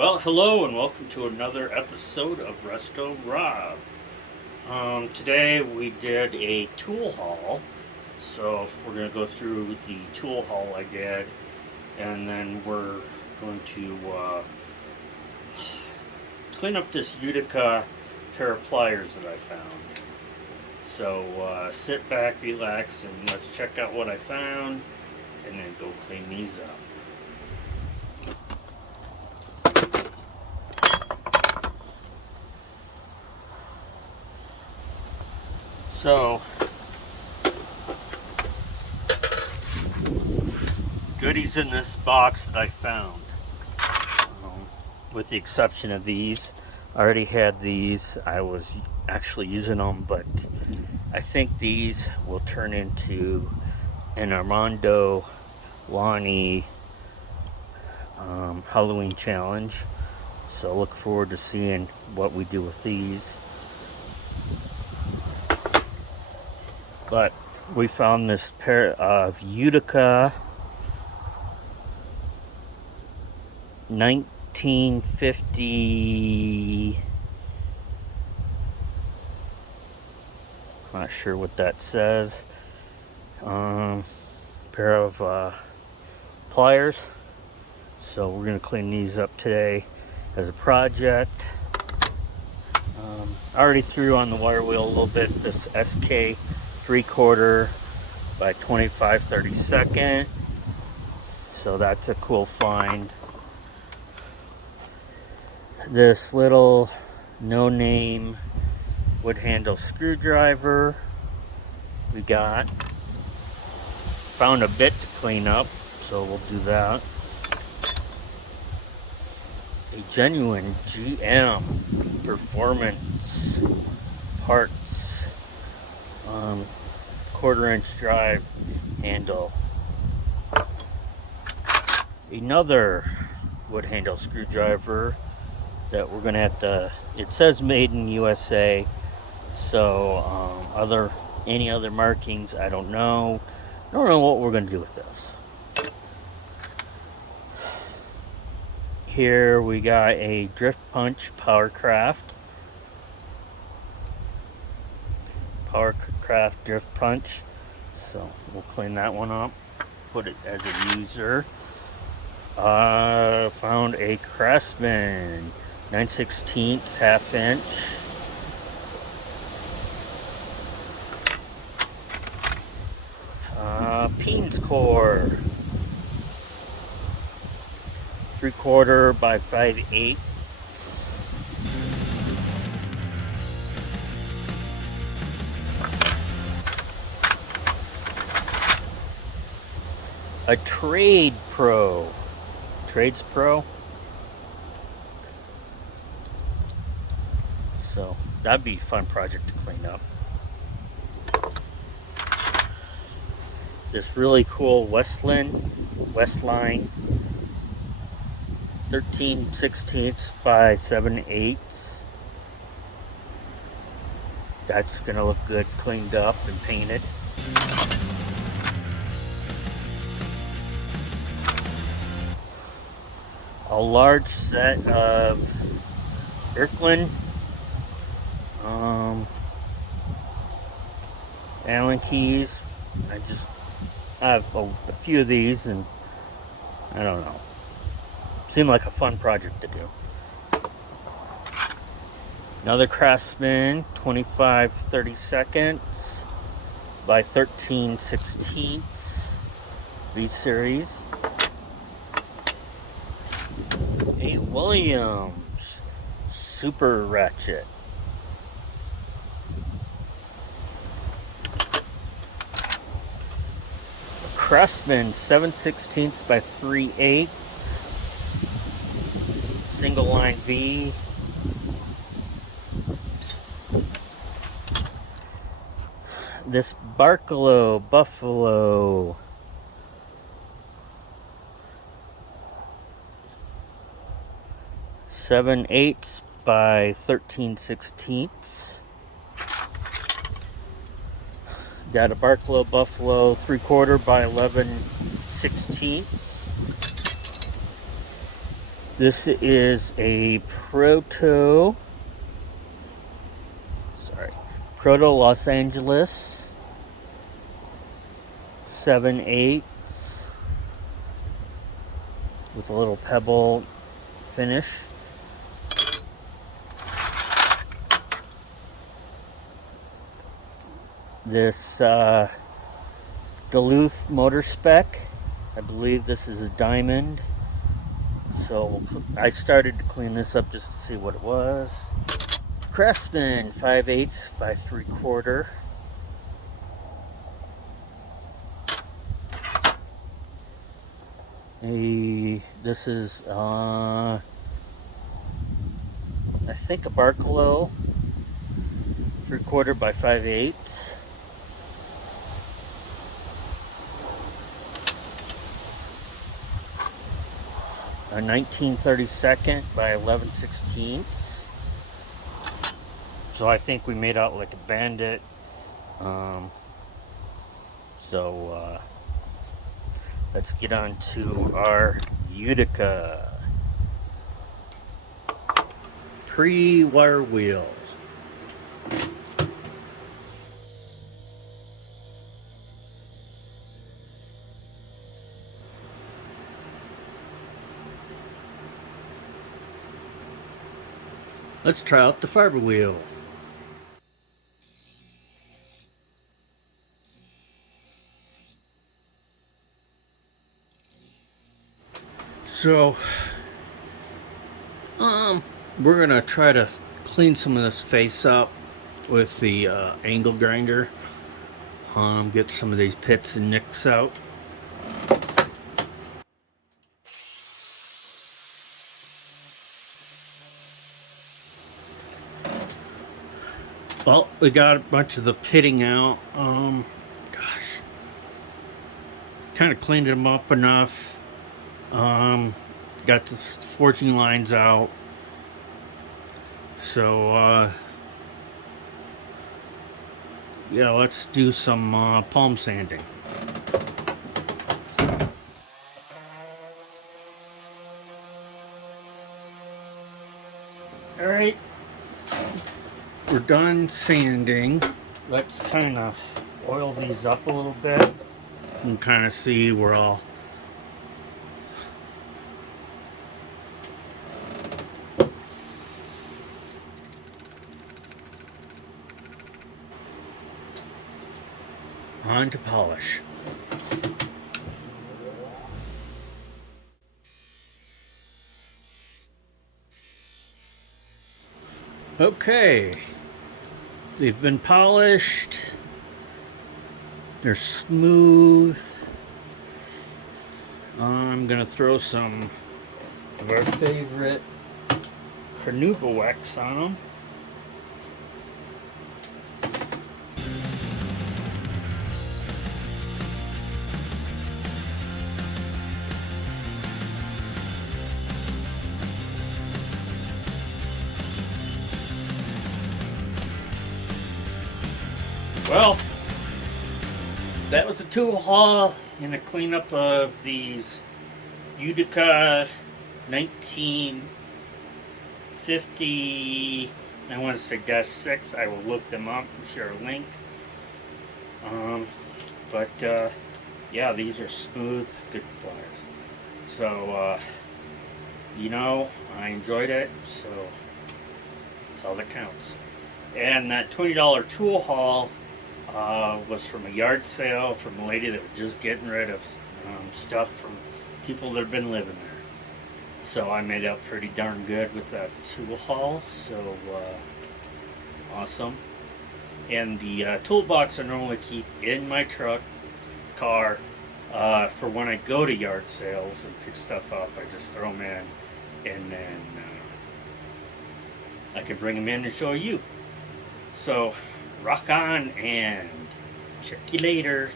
Well, hello and welcome to another episode of Resto-Rob. Today we did a tool haul, so we're going to go through the tool haul I did, and then we're going to clean up this Utica pair of pliers that I found. So sit back, relax, and let's check out what I found, and then go clean these up. So, goodies in this box that I found, with the exception of these. I already had these. I was actually using them, but I think these will turn into an Armando Bonney Halloween challenge. So look forward to seeing what we do with these. But we found this pair of Utica 1950, not sure what that says, pair of pliers. So we're going to clean these up today as a project. I already threw on the wire wheel a little bit this SK 3/4 by 25/32, so that's a cool find. This little no-name wood handle screwdriver we got. Found a bit to clean up, so we'll do that. A genuine GM performance parts 1/4-inch drive handle. Another wood handle screwdriver that we're gonna have to, it says made in USA, so any other markings I don't know. I don't know what we're gonna do with this. Here we got a drift punch Powercraft drift punch, so we'll clean that one up, put it as a user. Found a Craftsman 9/16 1/2 inch. Peen's core 3/4 by 5/8. A Trades Pro. So that'd be a fun project to clean up. This really cool Westline 13/16 by 7/8. That's gonna look good cleaned up and painted. A large set of Allen keys. I just have a few of these, and I don't know. Seemed like a fun project to do. Another Craftsman 25/32 by 13/16 V series. A Williams Super Ratchet. A Craftsman 7/16 by 3/8 single line V. This Buffalo 7/8 by 13/16. Got a Buffalo 3/4 by 11/16. This is a Proto Los Angeles 7/8 with a little pebble finish. This Duluth motor spec, I believe this is a diamond. So I started to clean this up just to see what it was. Craftsman 5/8 by 3/4. This is I think a Barcelo 3/4 by 5/8. A 1932 by 11/16. So I think we made out like a bandit. Let's get on to our Utica pre-wire wheel. Let's try out the fiber wheel. So, we're gonna try to clean some of this face up with the angle grinder. Get some of these pits and nicks out. Well, we got a bunch of the pitting out. Gosh, kind of cleaned them up enough. Got the forging lines out. So, yeah, let's do some palm sanding. All right, we're done sanding. Let's kind of oil these up a little bit and kind of see we're all on to polish. Okay, they've been polished. They're smooth. I'm gonna throw some of our favorite carnauba wax on them. Well, that was a tool haul and a cleanup of these Utica 1950, I want to say -6. I will look them up and share a link. Yeah, these are smooth, good pliers. So, I enjoyed it, so that's all that counts. And that $20 tool haul was from a yard sale from a lady that was just getting rid of stuff from people that have been living there. So I made out pretty darn good with that tool haul. So awesome. And the toolbox I normally keep in my car for when I go to yard sales and pick stuff up. I just throw them in, and then I can bring them in and show you. So rock on, and check you later.